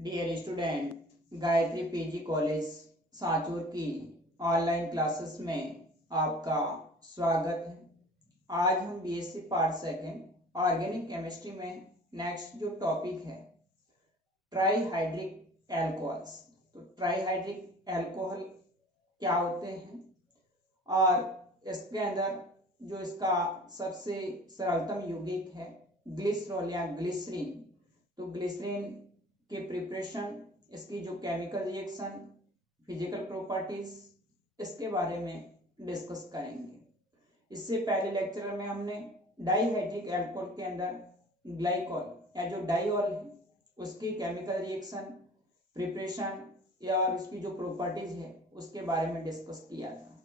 Dear student, Gayatri PG college Sanchore की online classes में आपका स्वागत है। आज हम BSc part second organic chemistry में नेक्स्ट जो टॉपिक है ट्राईहाइड्रिक एल्कोहल्स। तो ट्राईहाइड्रिक एल्कोहल क्या होते हैं और इसके अंदर जो इसका सबसे सरलतम यौगिक है ग्लिसरॉल या ग्लिसरीन। तो ग्लिसरीन के प्रिपरेशन, इसकी जो केमिकल रिएक्शन, फिजिकल प्रॉपर्टीज, इसके बारे में डिस्कस करेंगे। इससे पहले लेक्चर में हमने डाईहाइड्रिक एल्कोहल के अंदर ग्लाइकॉल या जो डाइऑल है उसकी केमिकल रिएक्शन, प्रिपरेशन या और उसकी जो प्रॉपर्टीज है उसके बारे में डिस्कस किया था।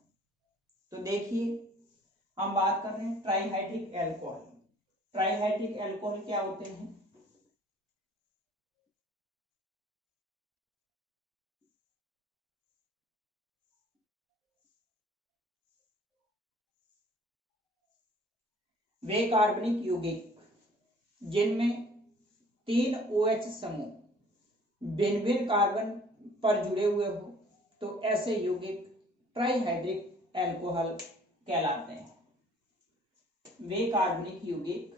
तो देखिए, हम बात कर रहे हैं ट्राईहाइड्रिक एल्कोहल। ट्राईहाइड्रिक एल्कोहल क्या होते हैं? वे कार्बनिक यौगिक जिनमें 3 OH समूह भिन्न भिन्न कार्बन पर जुड़े हुए हो, तो ऐसे यौगिक ट्राईहाइड्रिक एल्कोहल कहलाते हैं। वे कार्बनिक यौगिक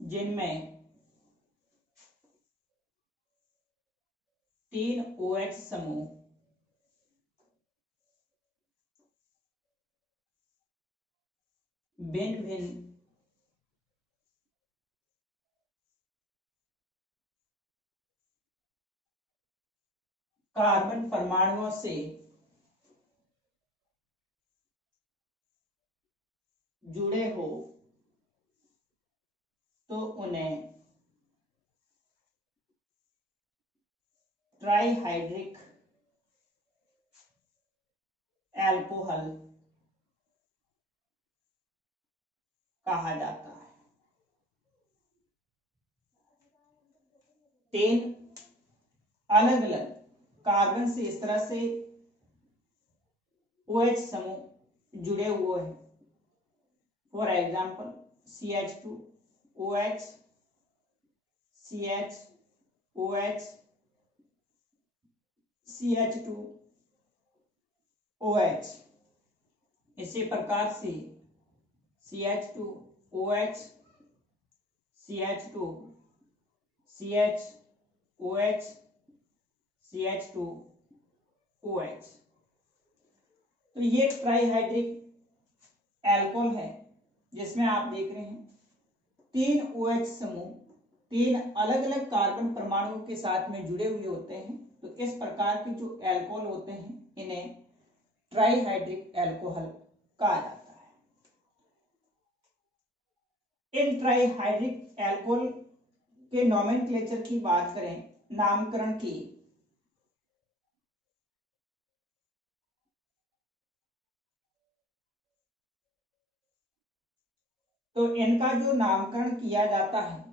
जिनमें 3 OH समूह भिन्न भिन्न कार्बन परमाणुओं से जुड़े हो, तो उन्हें ट्राईहाइड्रिक एल्कोहल कहा जाता है। 3 अलग अलग कार्बन से इस तरह से OH समूह जुड़े हुए हैं। For example CH2OH, CHOH, CH2OH। इसी प्रकार से CH2OH, CH2, CHOH, CH2OH। तो ये ट्राईहाइड्रिक एल्कोहल है जिसमें आप देख रहे हैं 3 OH समूह 3 अलग अलग कार्बन परमाणुओं के साथ में जुड़े हुए होते हैं। तो इस प्रकार के जो एल्कोहल होते हैं इन्हें ट्राईहाइड्रिक एल्कोहल कहा जाता है। इन ट्राईहाइड्रिक एल्कोहल के नोमेनक्लेचर की बात करें, नामकरण की, तो इनका जो नामकरण किया जाता है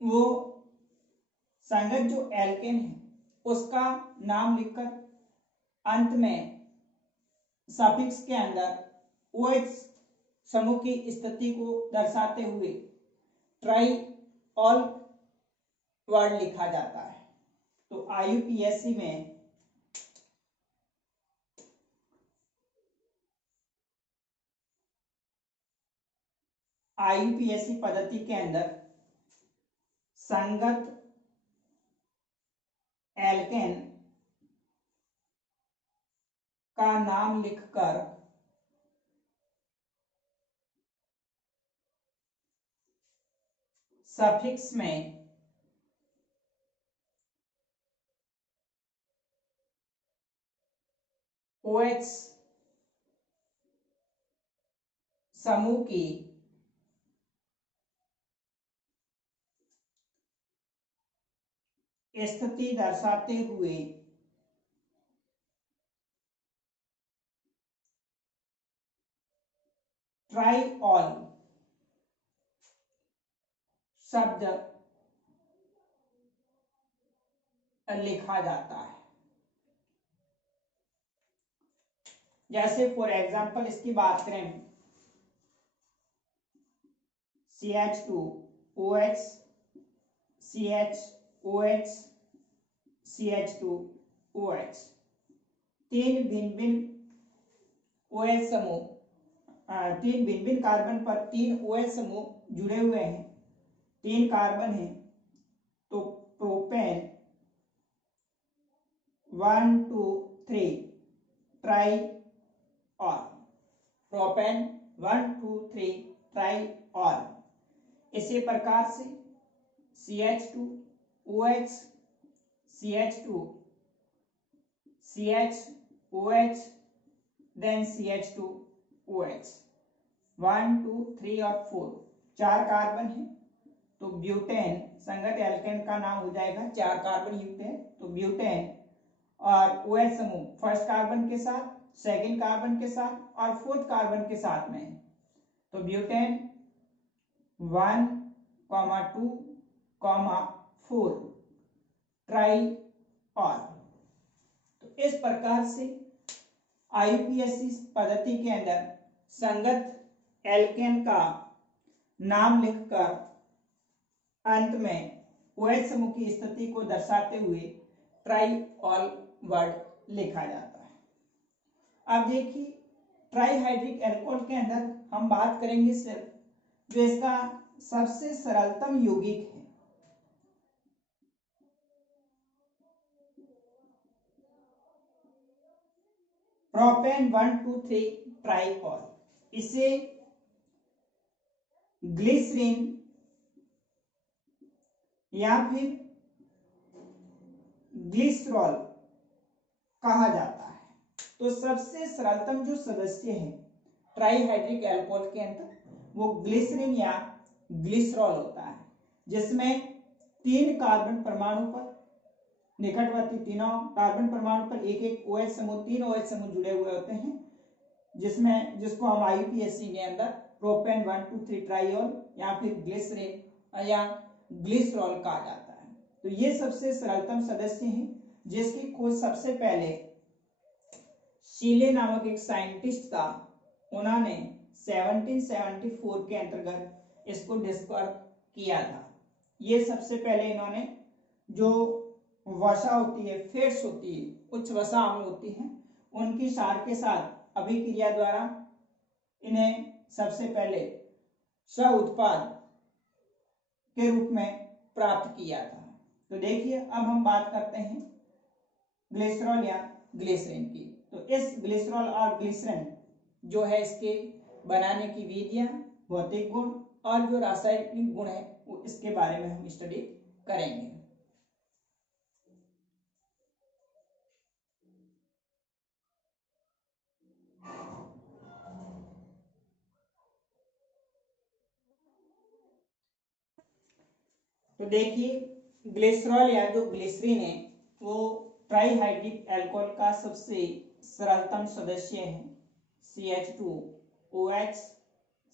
वो संगत जो एल्केन है उसका नाम लिखकर अंत में सफिक्स के अंदर OH समूह की स्थिति को दर्शाते हुए ट्राईऑल वर्ड लिखा जाता है। तो IUPAC में IUPAC पद्धति के अंदर संगत एल्केन का नाम लिखकर सफिक्स में OH समूह की स्थिति दर्शाते हुए ट्राईऑल शब्द लिखा जाता है। जैसे फॉर एग्जांपल इसकी बात करें CH2OH CHOH CH2OH, तीन भिन्न भिन्न OH समूह, तीन भिन्न भिन्न कार्बन पर तीन OH समूह जुड़े हुए हैं, तीन कार्बन हैं, तो propane 1 2 3 try all, propane 1 2 3 try all. इसी प्रकार से CH2OH CH2 CHOH then CH2OH 1 2 3 और 4 चार कार्बन है, तो ब्यूटेन संगत एल्केन का नाम हो जाएगा, चार कार्बन युक्त है, तो ब्यूटेन और OH समूह फर्स्ट कार्बन के साथ, सेकंड कार्बन के साथ और फोर्थ कार्बन के साथ में है, तो ब्यूटेन 1 2 4 ट्राई ऑल। तो इस प्रकार से IUPAC पद्धति के अंदर संगत एल्केन का नाम लिखकर अंत में OH समूह की स्थिति को दर्शाते हुए ट्राई ऑल वर्ड लिखा जाता है। अब देखिए ट्राईहाइड्रिक एल्कोहल के अंदर हम बात करेंगे सिर्फ जो इसका सबसे सरलतम यौगिक है, प्रोपेन 1 2 3 ट्राईऑल। इसे ग्लिसरीन या फिर ग्लिसरॉल कहा जाता है। तो सबसे सरलतम जो सदस्य है ट्राईहाइड्रिक एल्कोहल के अंदर वो ग्लिसरीन या ग्लिसरॉल होता है, जिसमें तीन कार्बन परमाणु पर निकटवर्ती तीनों कार्बन परमाणु पर एक एक OH समूह, तीन OH समूह जुड़े हुए होते हैं, जिसको हम IUPAC के अंदर प्रोपेन 1 2 3 ट्राईऑल या फिर ग्लिसरीन या ग्लिसरॉल कहा जाता है। तो ये सबसे सरलतम सदस्य हैं, जिसकी खोज सबसे पहले शीले नामक एक साइंटिस्ट था, उन्होंने 1774 के अंतर्गत इसको डिस्कवर किया था। ये सबसे पहले इन्होंने जो वसा होती है, फेट्स होती है, उच्च वसा अम्ल होती है, उनकी क्षार के साथ अभिक्रिया द्वारा इन्हें सबसे पहले सह उत्पाद के रूप में प्राप्त किया था। तो देखिए अब हम बात करते हैं ग्लिसरॉल या ग्लिसरीन की। तो इस ग्लिसरॉल और ग्लिसरीन जो है इसके बनाने की विधियां, भौतिक गुण और जो रासायनिक गुण है वो इसके बारे में हम स्टडी करेंगे। तो देखिए ग्लिसरॉल या जो ग्लिसरीन है वो ट्राईहाइड्रिक एल्कोहल का सबसे सरलतम सदस्य है। CH2OH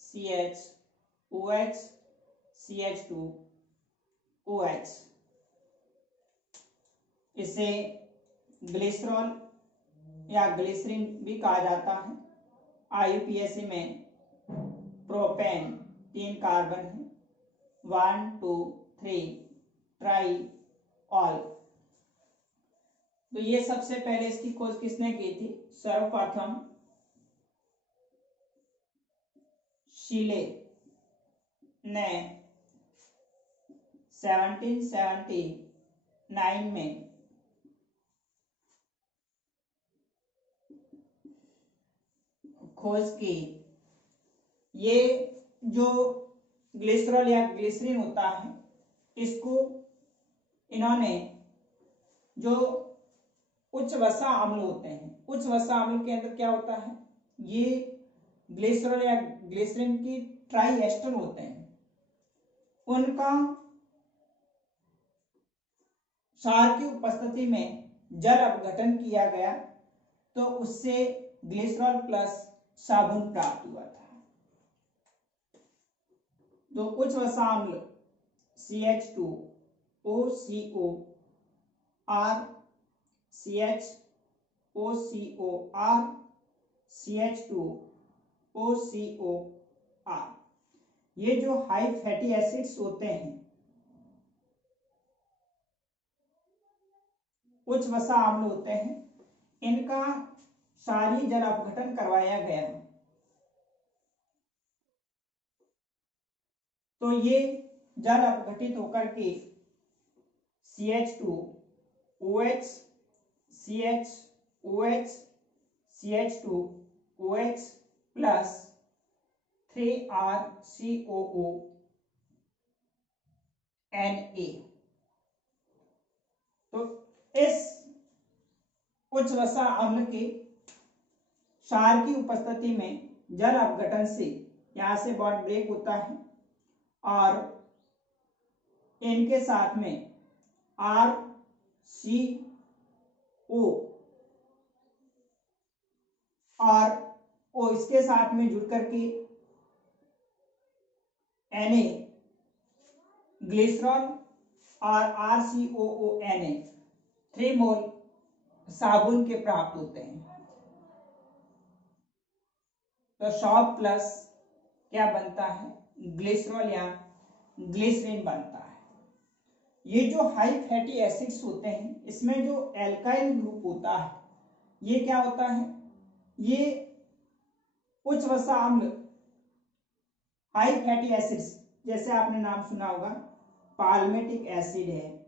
CHOH CH2OH, इसे ग्लिसरॉल या ग्लिसरीन भी कहा जाता है। IUPAC में प्रोपेन तीन कार्बन है, 1 2 3 ट्राईऑल। तो ये सबसे पहले इसकी खोज किसने की थी? सर्वप्रथम शीले ने 1779 में खोज की। ये जो ग्लिसरॉल या ग्लिसरीन होता है, इसको इन्होंने जो उच्च वसा अम्ल होते हैं, उच्च वसा अम्ल के अंदर क्या होता है, ये ग्लिसरॉल या ग्लिसरीन की ट्राई एस्टर होते हैं, उनका क्षार की उपस्थिति में जल अपघटन किया गया, तो उससे ग्लिसरॉल प्लस साबुन प्राप्त हुआ था। तो उच्च वसा अम्ल CH2OCOR CHOCOR CH2OCOR। ये जो हाई फैटी एसिड्स होते हैं, उच्च वसा अम्ल होते हैं, इनका क्षारीय जल अपघटन करवाया गया है। तो ये जल अपघटित होकर के CH2OH, CHOH, CH2OH plus 3RCOO तो इस उच्च वसा अम्ल के क्षार की उपस्थिति में जल अपघटन से यहां से बॉन्ड ब्रेक होता है और इनके साथ में RCO और O इसके साथ में जुड़ करके Na ग्लिसरॉल और RCOONA 3 मोल साबुन के प्राप्त होते हैं। तो शॉप प्लस क्या बनता है, ग्लिसरॉल या ग्लिसरीन बनता है। ये जो हाई फैटी एसिड्स होते हैं, इसमें जो एल्काइल ग्रुप होता है, ये क्या होता है, ये उच्च वसा अम्ल हाई फैटी एसिड्स, जैसे आपने नाम सुना होगा पाल्मेटिक एसिड है,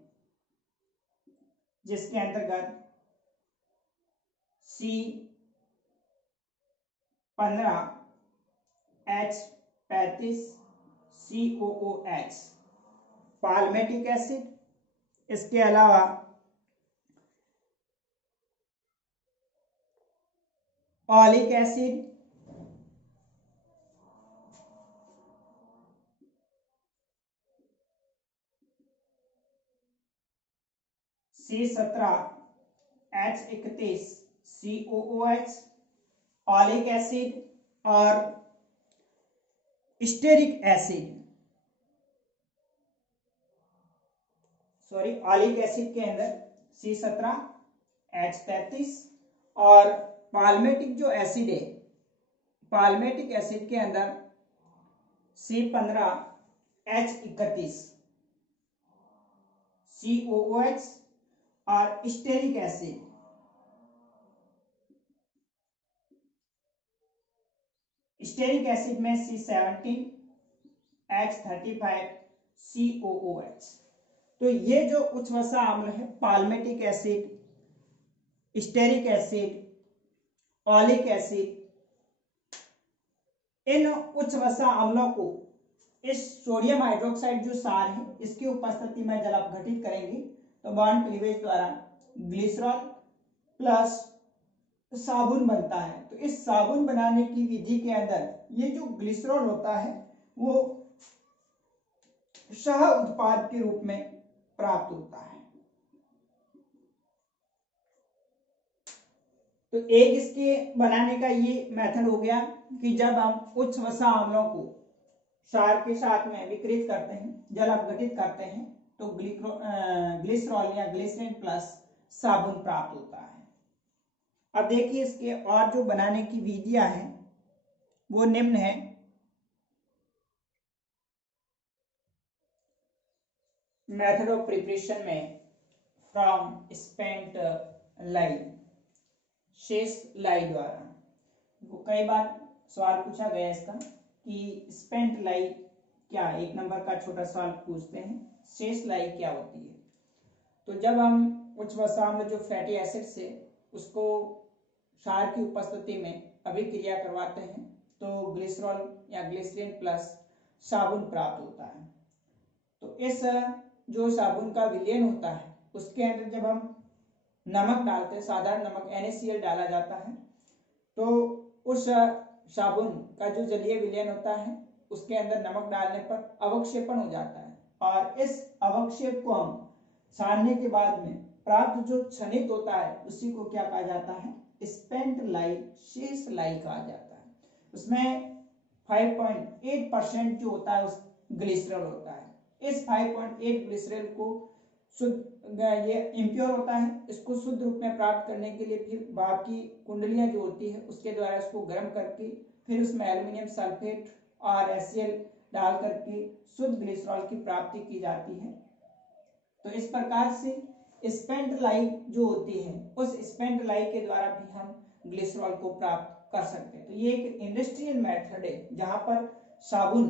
जिसके अंतर्गत C15H35COOH पाल्मेटिक एसिड, इसके अलावा oleic acid, C17H31COOH oleic acid और स्टेरिक एसिड, ऑलिक एसिड के अंदर C17H33 और पाल्मेटिक जो एसिड है, पाल्मेटिक एसिड के अंदर C15H31 COOH और स्टेरिक एसिड में C17H35 COOH। तो ये जो उच्च वसा अम्ल है, palmitic acid, stearic acid, oleic acid, इन उच्च वसा अम्लों को इस सोडियम हाइड्रोक्साइड जो सार है, इसकी उपस्थिति में जल अपघटित करेंगे तो बॉन्ड क्लीवेज द्वारा ग्लिसरॉल प्लस साबुन बनता है। तो इस साबुन बनाने की विधि के अंदर ये जो ग्लिसरॉल होता है वो सह उत्पाद के रूप में प्राप्त होता है। तो एक इसके बनाने का ये मेथड हो गया कि जब हम उच्च वसा अम्लों को क्षार के साथ में विकृत करते हैं, जल अपघटित करते हैं, तो ग्लिसरॉल या ग्लिसरीन प्लस साबुन प्राप्त होता है। अब देखिए इसके और जो बनाने की विधियां हैं वो निम्न है। मेथड ऑफ प्रिपरेशन में फ्रॉम स्पेंट लाई, शेष लाई द्वारा, कई बार सवाल पूछा गया इसका कि स्पेंट लाई क्या, 1 नंबर का छोटा सवाल पूछते हैं, शेष लाई क्या होती है। तो जब हम उच्च वसा अम्ल जो फैटी एसिड से उसको क्षार की उपस्थिति में अभिक्रिया करवाते हैं तो ग्लिसरॉल या ग्लिसरीन प्लस साबुन प्राप्त होता है। तो इस जो साबुन का विलयन होता है उसके अंदर जब हम नमक डालते हैं, साधारण नमक NaCl डाला जाता है, तो उस साबुन का जो जलीय विलयन होता है उसके अंदर नमक डालने पर अवक्षेपण हो जाता है और इस अवक्षेप को हम छानने के बाद में प्राप्त जो क्षनित होता है उसी को क्या कहा जाता है, स्पेंट लाई, शेष लाई कहा जाता है। उसमें 5.8% जो होता है उस ग्लिसरॉल होता है। इस 5.8 ग्लिसरॉल को शुद्ध ये इम्प्योर होता है, इसको शुद्ध रूप में प्राप्त करने के लिए फिर भाप की कुंडलियां जो होती है उसके द्वारा इसको गर्म करके फिर उसमें एल्यूमिनियम सल्फेट और HCl डाल करके शुद्ध ग्लिसरॉल की प्राप्ति की जाती है। तो इस प्रकार से स्पेंट लाई जो होती है उस स्पेंट लाई के द्वारा भी हम ग्लिसरॉल को प्राप्त कर सकते हैं। तो ये एक इंडस्ट्रियल मेथड है जहां पर साबुन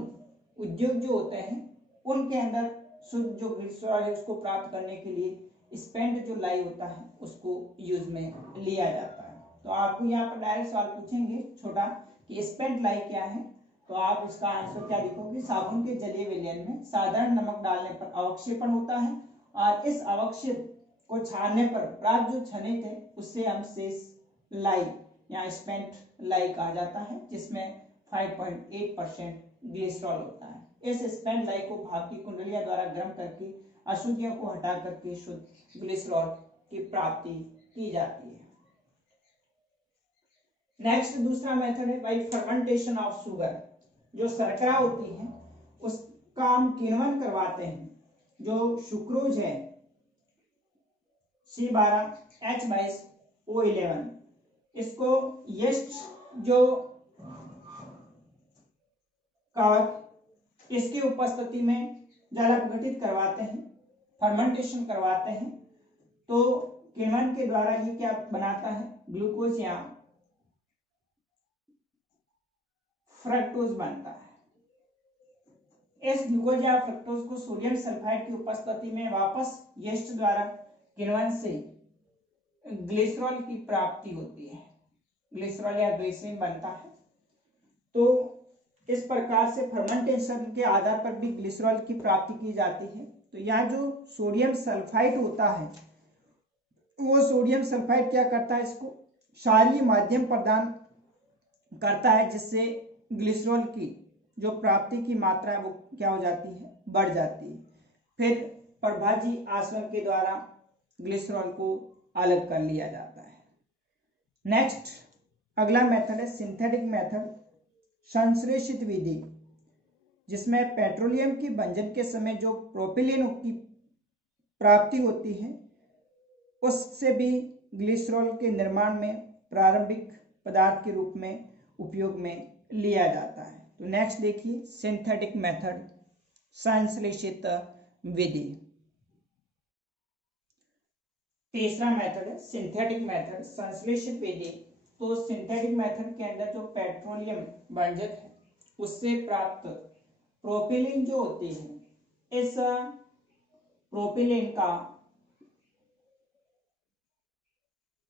उद्योग जो होते हैं उनके अंदर शुद्ध जो ग्लिसरॉल है उसको प्राप्त करने के लिए स्पेंट जो लाई होता है उसको यूज में लिया जाता है। तो आपको यहाँ पर डायरेक्ट सवाल पूछेंगे छोटा कि स्पेंट लाई क्या है, तो आप इसका आंसर क्या लिखोगे, साबुन के जलीय विलयन में साधारण नमक डालने पर अवक्षेपण होता है और इस अवक्षेप को छानने पर प्राप्त जो छनित है उससे हम शेष लाई या स्पेंट लाई कहा जाता है जिसमें 5.8% ग्लिसरॉल होता है। इस स्पेंट लाई को भाप की कुंडलियां द्वारा गर्म करके अशुद्धियों को हटा करके शुद्ध ग्लिसरॉल की प्राप्ति की जाती है। नेक्स्ट दूसरा मेथड है बाई फर्मेंटेशन ऑफ शुगर। जो शर्करा होती है उसका हम किण्वन करवाते हैं। जो सुक्रोज है C12H22O11 इसको यीस्ट जो कवक इसकी उपस्थिति में जल अपघटित करवाते हैं, फर्मेंटेशन करवाते हैं। तो किण्वन के द्वारा ये क्या बनाता है, ग्लूकोज या फ्रक्टोज बनता है। इस ग्लूकोज या फ्रक्टोज को सोडियम सल्फाइड की उपस्थिति में वापस यीस्ट द्वारा किण्वन से ग्लिसरॉल की प्राप्ति होती है, ग्लिसरॉल या ग्लिसरीन बनता है। तो इस प्रकार से फर्मेंटेशन के आधार पर भी ग्लिसरॉल की प्राप्ति की जाती है। तो यह जो सोडियम सल्फाइड होता है वो सोडियम सल्फाइड क्या करता है, इसको क्षारीय माध्यम प्रदान करता है जिससे ग्लिसरॉल की जो प्राप्ति की मात्रा है वो क्या हो जाती है, बढ़ जाती है। फिर प्रभाजी आसवन के द्वारा ग्लिसरॉल को अलग कर लिया जाता है। नेक्स्ट अगला मेथड है सिंथेटिक मेथड, संश्लेषित विधि, जिसमें पेट्रोलियम की भंजन के समय जो प्रोपिलीन की प्राप्ति होती है उससे भी ग्लिसरॉल के निर्माण में प्रारंभिक पदार्थ के रूप में उपयोग में लिया जाता है। तो नेक्स्ट देखिए सिंथेटिक मेथड, संश्लेषित विधि। तीसरा मेथड है सिंथेटिक मेथड, संश्लेषित विधि। तो सिंथेटिक मेथड के अंदर जो पेट्रोलियम भंजक है उससे प्राप्त प्रोपिलीन जो होती है, इस प्रोपिलीन का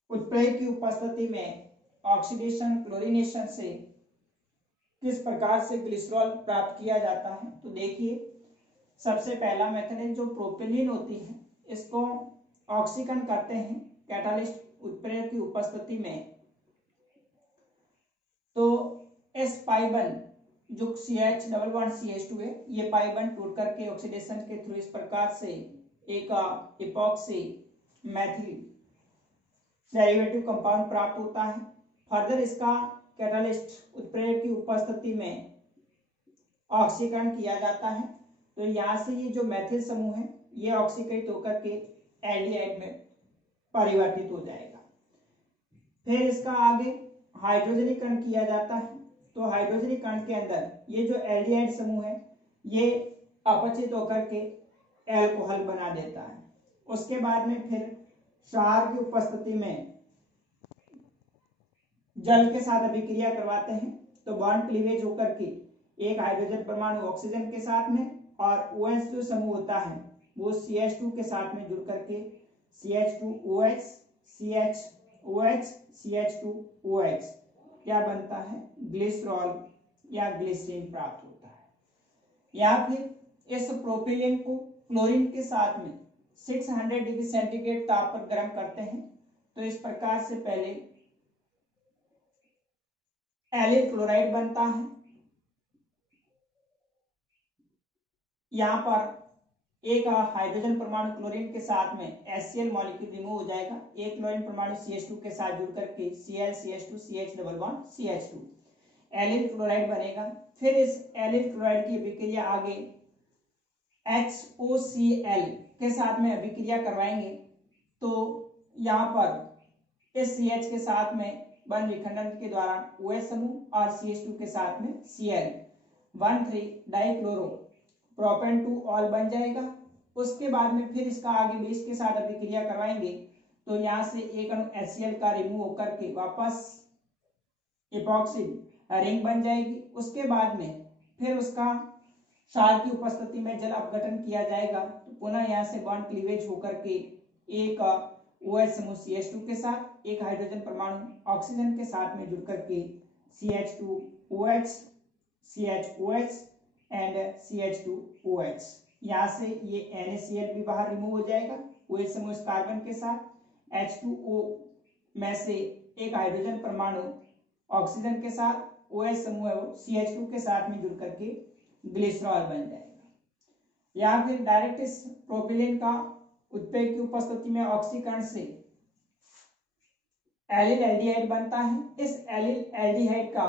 उत्प्रेरक की उपस्थिति में ऑक्सीडेशन क्लोरीनेशन से किस प्रकार से ग्लिसरॉल प्राप्त किया जाता है। तो देखिए सबसे पहला मेथड है जो प्रोपिलीन होती है इसको ऑक्सीकरण करते हैं कैटालिस्ट उत्प्रेरक की उपस्थिति में। तो इस पाई बंध जो CH डबल बॉन्ड CH2 है ये पाई बंध टूट करके ऑक्सीडेशन के थ्रू इस प्रकार से एक इपॉक्सी मैथिल डेरिवेटिव कंपाउंड प्राप्त होता है। फर्दर इसका कैटालिस्ट उत्प्रेरक की उपस्थिति में ऑक्सीकरण किया जाता है। तो यहाँ से ये जो मैथिल समूह है ये ऑक्सीकृत होकर के एल्डिहाइड में परिवर्तित हो जाएगा। फिर इसका आगे हाइड्रोजनीकरण किया जाता है। तो हाइड्रोजनीकरण के अंदर ये जो एल्डिहाइड समूह है ये अपचित होकर के एल्कोहल बना देता है। उसके बाद में फिर क्षार की उपस्थिति में जल के साथ अभिक्रिया करवाते हैं। तो बॉन्ड क्लीवेज होकर के एक हाइड्रोजन परमाणु ऑक्सीजन के साथ में और OH जो समूह होता है वो CH2 के साथ में जुड़ करके CH2OH CHOH CH2OH क्या बनता है, ग्लिसरॉल या ग्लिसरीन प्राप्त होता है। या फिर इस प्रोपिलीन को क्लोरीन के साथ में 600 डिग्री सेंटीग्रेड ताप पर गर्म करते हैं। तो इस प्रकार से पहले एलिल क्लोराइड बनता है। यहाँ पर एक हाइड्रोजन परमाणु क्लोरीन के साथ में HCl मॉलिक्यूल रिमूव हो जाएगा। एक क्लोरीन परमाणु CH2 के साथ जुड़ करके Cl CH2 CH double bond CH2 allyl chloride बनेगा। फिर इस एलिल क्लोराइड की अभिक्रिया आगे HOCl के साथ में अभिक्रिया करवाएंगे तो यहाँ पर इस CH के साथ में बंध विखंडन के द्वारा OH समूह और CH2 के साथ में Cl 1,3 डाइक्लोरो प्रोपेन 2 ऑल बन जाएगा। उसके बाद में फिर इसका आगे बेस के साथ अभिक्रिया करवाएंगे तो यहाँ से एक अणु HCl का रिमूव होकर के वापस इपॉक्सी रिंग बन जाएगी। उसके बाद में फिर उसका क्षार की उपस्थिति में जल अपघटन किया जाएगा तो पुनः यहाँ से बॉन्ड क्लीवेज होकर के एक OH समूह CH2 के साथ एक हाइड्रोजन परमाणु ऑक्सीजन के साथ में जुड़ करके CH2OH CHOH एंड CH2OH, यहाँ से ये NaCl भी बाहर रिमूव हो जाएगा। OH समूह इस कार्बन के साथ H2O में से एक हाइड्रोजन परमाणु ऑक्सीजन के साथ OH समूह है वो CH2 के साथ में जुड़ करके ग्लिसरॉल बन जाएगा। या फिर डायरेक्ट इस प्रोपिलीन का उत्प्रेरक की उपस्थिति में ऑक्सीकरण से एलिल एल्डिहाइड बनता है। इस एलिल एल्डिहाइड का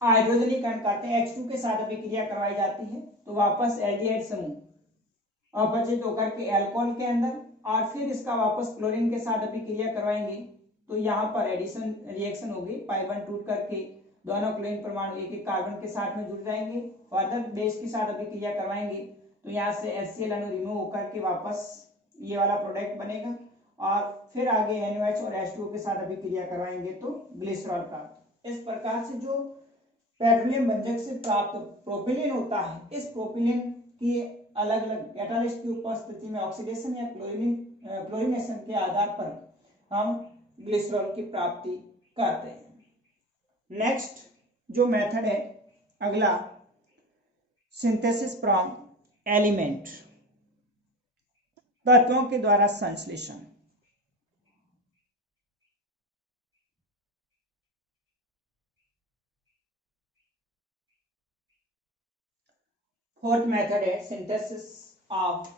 हाइड्रोजनीकरण करते हैं, H2 के साथ अभिक्रिया करवाई जाती है तो वापस एल्डिहाइड समूह अपचित होकर के अल्कोहल के अंदर और फिर इसका वापस क्लोरीन के साथ अभिक्रिया करवाएंगे तो यहाँ पर एडिशन रिएक्शन होगी। पाई बॉन्ड टूट करके दोनों क्लोरीन परमाणु एक एक कार्बन के साथ में जुड़ जाएंगे। फर्दर बेस के साथ अभिक्रिया करवाएंगे तो यहाँ से HCl अणु रिमूव होकर के वापस ये वाला प्रोडक्ट बनेगा और फिर आगे NaOH और H2O के साथ अभिक्रिया करवाएंगे तो ग्लिसरॉल प्राप्त। इस प्रकार से जो पेट्रोलियम भंजक से प्राप्त प्रोपिलीन होता है, इस प्रोपिलीन की अलग अलग कैटालिस्ट की उपस्थिति में ऑक्सीडेशन या क्लोरीनेशन के आधार पर हम ग्लिसरॉल की प्राप्ति करते हैं। नेक्स्ट जो मेथड है अगला, सिंथेसिस फ्रॉम एलिमेंट, तत्वों के द्वारा संश्लेषण। फोर्थ मेथड है सिंथेसिस ऑफ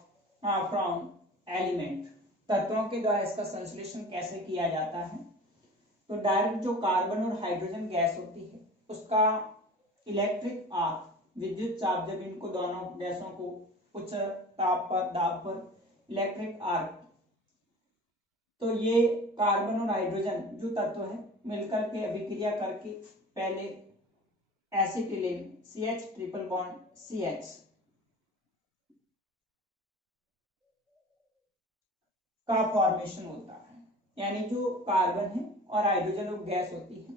फ्रॉम एलिमेंट, तत्वों के द्वारा इसका संश्लेषण कैसे किया जाता है। तो डायरेक्ट जो कार्बन और हाइड्रोजन गैस होती है उसका इलेक्ट्रिक आर्क, विद्युत चाप, जब इनको दोनों गैसों को उच्च ताप पर दाब पर इलेक्ट्रिक आर्क, तो ये कार्बन और हाइड्रोजन जो तत्व है मिलकर के अभिक्रिया करके पहले acetylene CH triple bond CH का फॉर्मेशन होता है। यानी जो कार्बन है और हाइड्रोजन और गैस होती है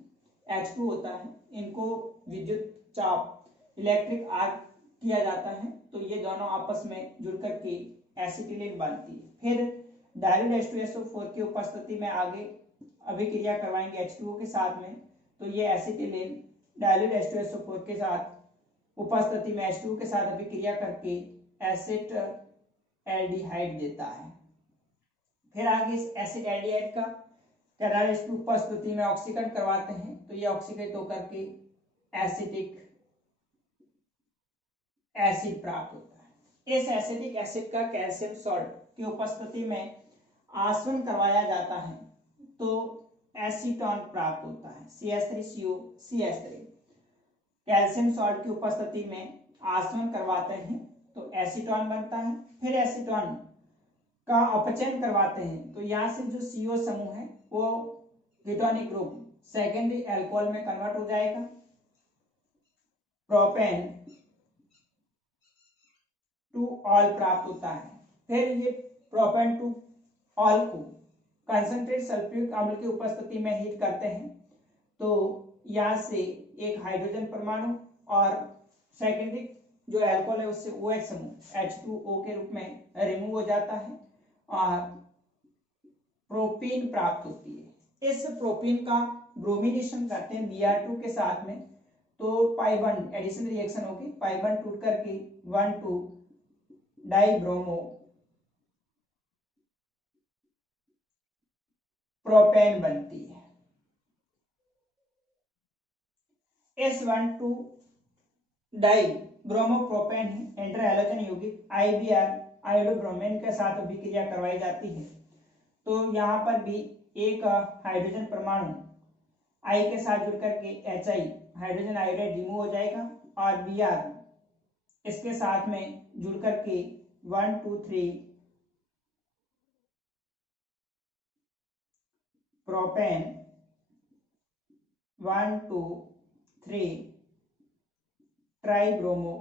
H2 होता है, इनको विद्युत चाप इलेक्ट्रिक आर्क किया जाता है तो ये दोनों आपस में जुड़ करके एसिटिलीन बनती है। फिर डाइल्यूट H2SO4 की उपस्थिति में आगे अभिक्रिया करवाएंगे H2O के साथ में तो ये एसिटिलीन डाइल्यूट H2SO4 के साथ उपस्थिति में H2O के साथ अभिक्रिया करके एसिड एल्डिहाइड देता है। फिर आगे इस एसिड एल्डिहाइड का कैटालिस्ट की उपस्थिति में ऑक्सीकरण करवाते हैं तो ये ऑक्सीकृत होकर के एसिटिक एसिड प्राप्त होता है। इस एसिटिक एसिड का कैल्शियम सॉल्ट की उपस्थिति में आसवन करवाया जाता है तो एसीटोन प्राप्त होता है, CH3COCH3। कैल्शियम सॉल्ट की उपस्थिति में आसवन करवाते हैं तो एसीटोन बनता है। फिर एसीटोन का अपचयन करवाते हैं तो यहाँ से जो CO समूह है वो कीटोनिक ग्रुप सेकेंडरी अल्कोहल में कन्वर्ट हो जाएगा, प्रोपेन 2 ऑल प्राप्त होता है। फिर ये प्रोपेन 2 ऑल को कंसंट्रेट सल्फ्यूरिक अम्ल की उपस्थिति में हीट करते हैं तो यहाँ से एक हाइड्रोजन परमाणु और सेकेंडरी जो अल्कोहल है उससे OH समूह H2O के रूप में रिमूव हो जाता है और प्रोपीन प्राप्त होती है। इस प्रोपीन का ब्रोमिनेशन करते हैं Br2 के साथ में तो पाई बॉन्ड एडिशन रिएक्शन होगी, पाई बॉन्ड टूट करके 1,2 डाइब्रोमो प्रोपेन बनती है। S12 डाई ब्रोमोप्रोपेन है, एंटर हैलोजन यौगिक IBr आयोडोब्रोमीन के साथ अभिक्रिया करवाई जाती है तो यहाँ पर भी एक हाइड्रोजन परमाणु आई के साथ जुड़ करके HI हाइड्रोजन आयोडाइड रिमूव हो जाएगा और Br इसके साथ में जुड़ करके 1 2 3 प्रोपेन 1 2 3 ट्राइब्रोमो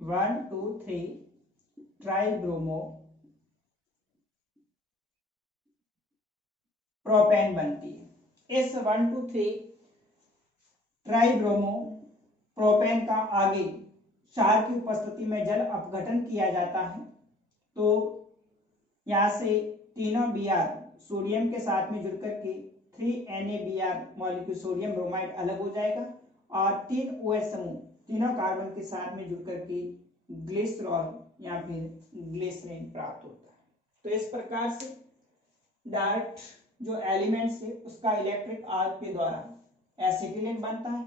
1 2 3 ट्राइब्रोमो प्रोपेन बनती है। इस 1 2 3 ट्राइब्रोमो प्रोपेन का आगे क्षार की उपस्थिति में जल अपघटन किया जाता है, तो यहाँ से तीनों Br सोडियम के साथ में जुड़ करके 3NaBr मॉलिक्यूल सोडियम ब्रोमाइड अलग हो जाएगा और 3 OH समूह तीनों कार्बन के साथ में जुड़ करके ग्लिसरॉल या फिर ग्लिसरीन प्राप्त होता है। तो इस प्रकार से डायरेक्ट जो एलिमेंट्स है उसका इलेक्ट्रिक आर्क के द्वारा एसिटिलीन बनता है,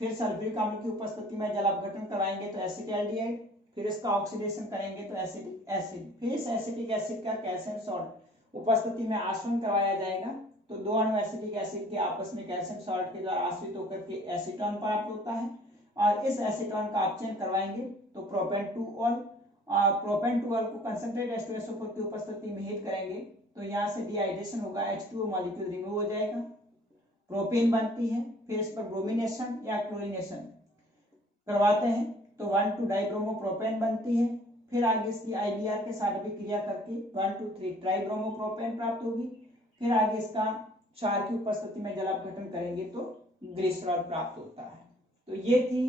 फिर सल्फ्यूरिक अम्ल की उपस्थिति में जल अपघटन कराएंगे तो एसिटाल्डिहाइड, फिर इसका ऑक्सीडेशन करेंगे तो एसिटिक एसिड, फिर इस एसिटिक एसिड का कैल्शियम सॉल्ट उपस्थिति में आसवन करवाया जाएगा तो दो अणु एसिटिक एसिड के आपस में कैल्शियम सॉल्ट के द्वारा आश्रित होकर के एसीटोन प्राप्त होता है और इस एसीटोन का अपचयन करवाएंगे तो प्रोपेन 2ऑल को कंसंट्रेट H2SO4 की उपस्थिति में हीट करेंगे तो यहाँ से डिहाइड्रेशन होगा, H2O मॉलिक्यूल रिमूव हो जाएगा, प्रोपेन बनती है। फिर इस पर ब्रोमिनेशन या क्लोरीनेशन करवाते हैं तो 1 2 डाइब्रोमो प्रोपेन बनती है। फिर आगे इसकी IBr के साथ भी क्रिया करके 1 2 3 ट्राइब्रोमो प्रोपेन प्राप्त होगी। फिर आगे इसका क्षार की उपस्थिति में जल अपघटन करेंगे तो ग्लिसरॉल प्राप्त होता है। तो ये थी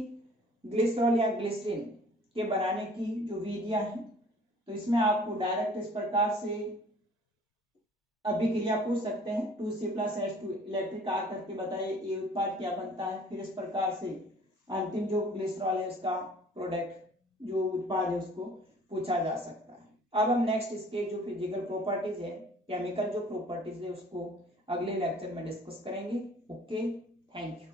ग्लिसरॉल या ग्लिसरीन के बनाने की जो विधियां हैं। तो इसमें आपको डायरेक्ट इस प्रकार से अभिक्रिया पूछ सकते हैं 2C+H2 इलेक्ट्रिक आर्क करके बताइए ये उत्पाद क्या बनता है। फिर इस प्रकार से अंतिम जो ग्लिसरॉल है उसका प्रोडक्ट जो उत्पाद है उसको पूछा जा सकता है। अब हम नेक्स्ट इसके जो फिजिकल प्रॉपर्टीज है, केमिकल जो प्रॉपर्टीज है उसको अगले लेक्चर में डिस्कस करेंगे। Okay, thank you.